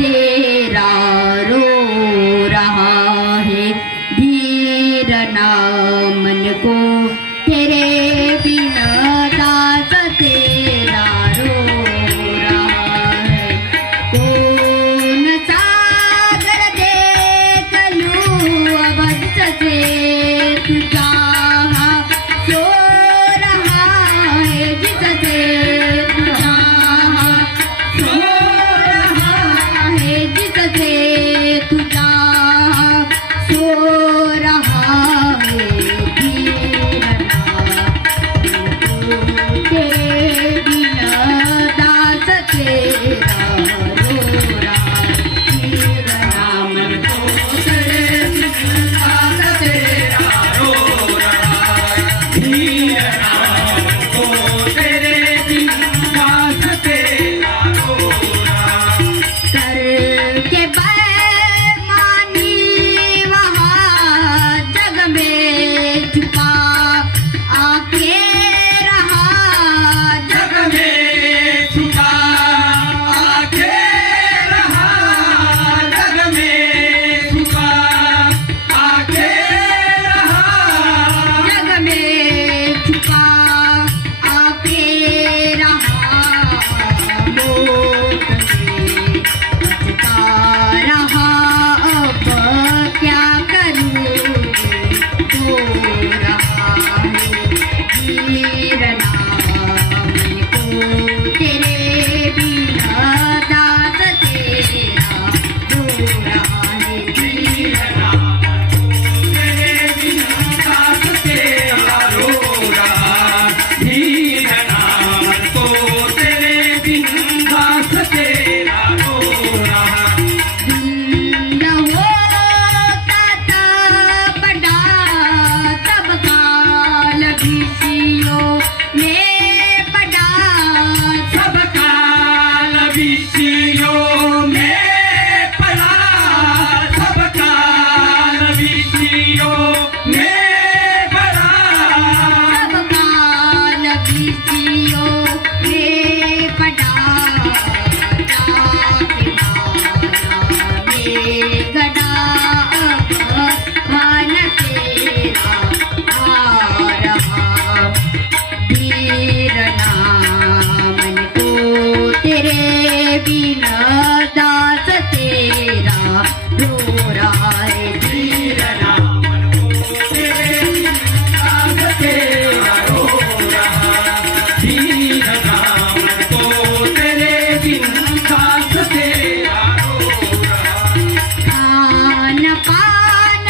तेरा रो रहा है धीर ना मन को तेरे बिना दास तेरा रो रहा है कौन सागर देख लूं अब से तुझा सो रहा है जिससे तुझा सो रहा है जिससे तुझा सो रहा है तेरे बिना दास तेरा रो रहा मन को तेरे बिना दास तेरा रो रहा को तेरे बिन दास तेरा रो रहा करके बेईमानी वहाँ जग में छुपा आके रहा जग में छुपा आके रहा जग में छुपा आके रहा जग में छुपा आके रहा मोट में बचता रहा अब क्या करूँ हो रहा है हीर नाम को तेरे बिना दास तेरा रो रहा है हीर तेरे बिन दास तेरा रो रहा हीर नाम को तेरे बिन दास तेरा रो रहा न होता था बड़ा तब काल भिषियों ने पड़ा सब काल विषयों में पड़ा सब काल विषयों में पड़ा सब काल भिषियों ने पड़ा जाके मारा में गड़ा अब भान तेरा आ रहा वीर नामन को तेरे बिना दास तेरा रो रहा है वीर नाम को तेरे बिन दास तेरा रो रहा हीर नाम को तेरे बिन दास तेरा रो रहा खान पान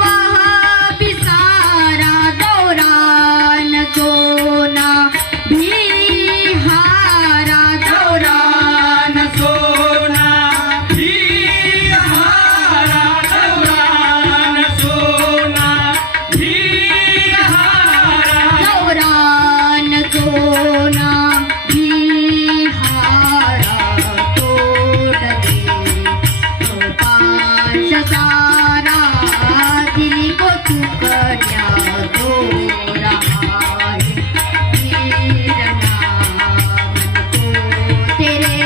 वह भी सारा दौरान सोना भी हारा दौरान सोना भी हारा दौरान सोना भी हारा दौरान सोना भी हारा तोड़ दे तो पाश सारा दिल को टुकड़ा दो रहा है वीर नामन को तेरे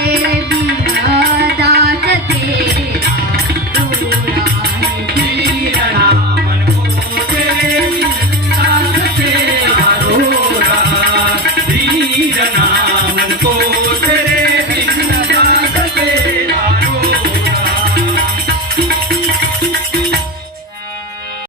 बिना दास तेरा रो रहा है हीर नामन को तेरे बिन दास तेरा रो रहा हीर नामन को